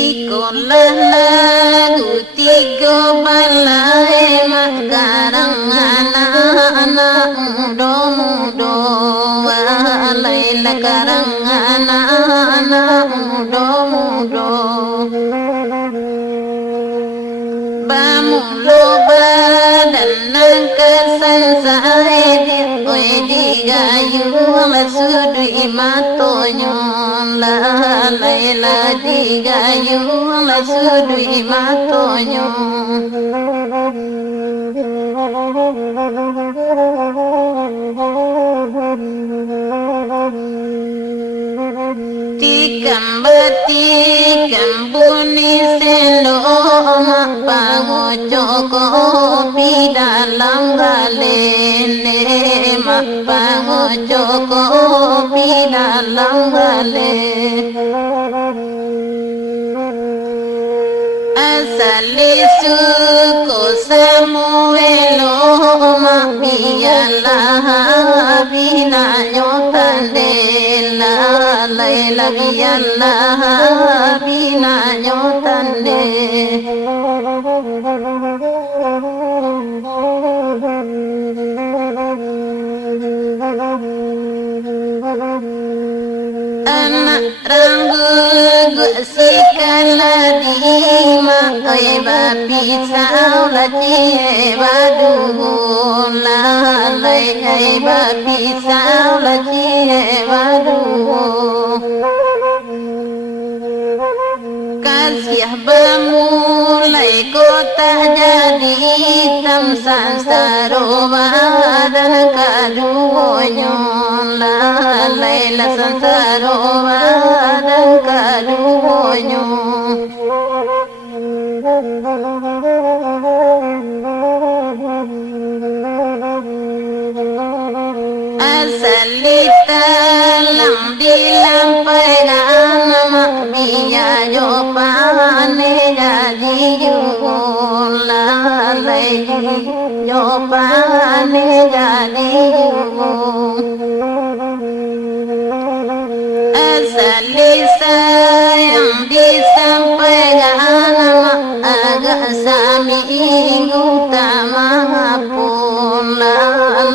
Iko lala gutigo balai makarang anak mudo mudo alai lakarang anak mudo mudo bamulo badan nangkasan saedi oi digayu masudu imatonyo la laila digayu masudu imatonyo tikam bati kambuni sendo mapango joko pidalam galene mapango joko pidalam gale asali suko samuelo mabiyalah bina nyotandela laila biyalah bina nyotande anak ranggu sikala di makai bapi saula cie badu la lai kai bapi saula cie badu kasih bermulai kota jadi hitam sansaro dan kadunya lalai la sansaro dan kadunya asalita lam dilampai nama biya jopane jadi yula lai jopane jadi asalisa yang disampaikan agak sami utama pula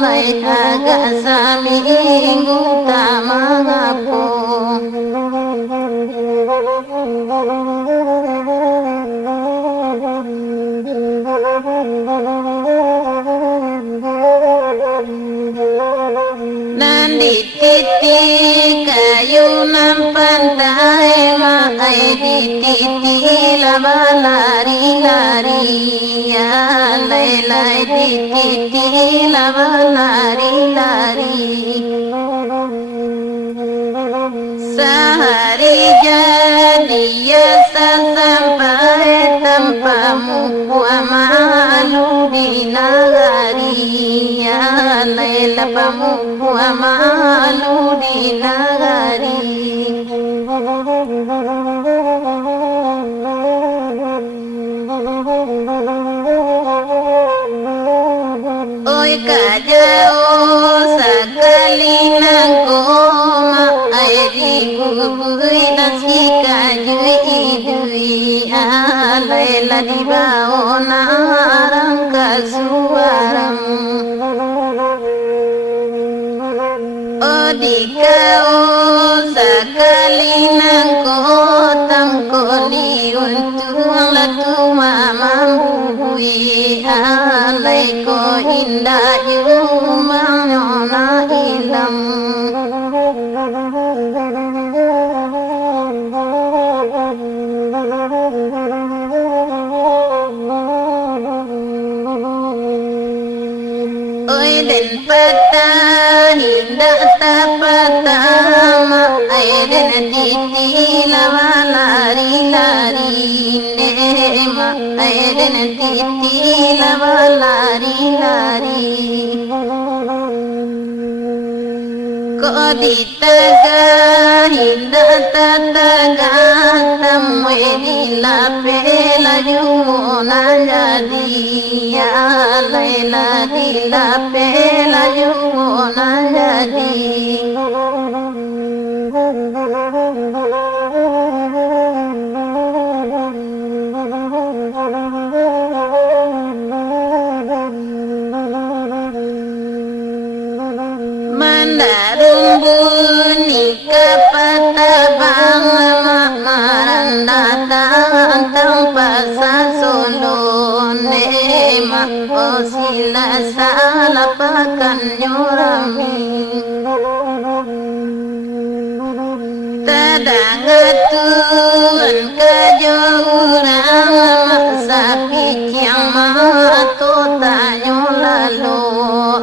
lai agak sami utama pun nandi titi kayu nampantai makai di titi lama lari lari ya lai lai di titi lama lari lari sehari jadi ya sampai tanpamu malu di nagari ya laila pamu malu di nagari oi kajau sekali nangko ai di kubui nasi kajui idui laila di bawah narang kasuaram di kau sekali nangko tangkoli untuk latu mamambui alai ko indah yumana ilam oi den patah indah tapatama ai den titi lama lari lari nema ai den titi lama lari lari ko ditaga indah tataga tamwe dilape lajuna jadi ya laila dilape lajuna Indah rumbuni kepatabang maranda tanpa sasolone mak sila salah pakan nyurami tadangatuan kejurang sapi yang matu tanyo lalu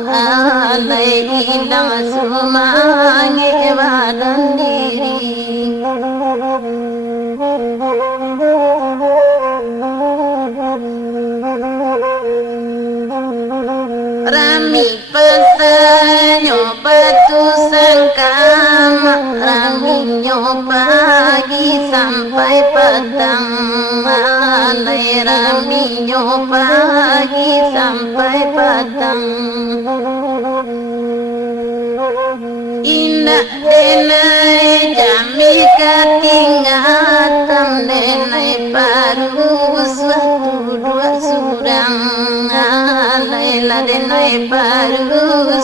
alai ilang sumangi badan diri Rami pesanyo batu sangkam Rami pagi sampai petang Alai Rami pagi sampai petang Indah denai jami ketingatan denai baru suatu dua surang Alai denai baru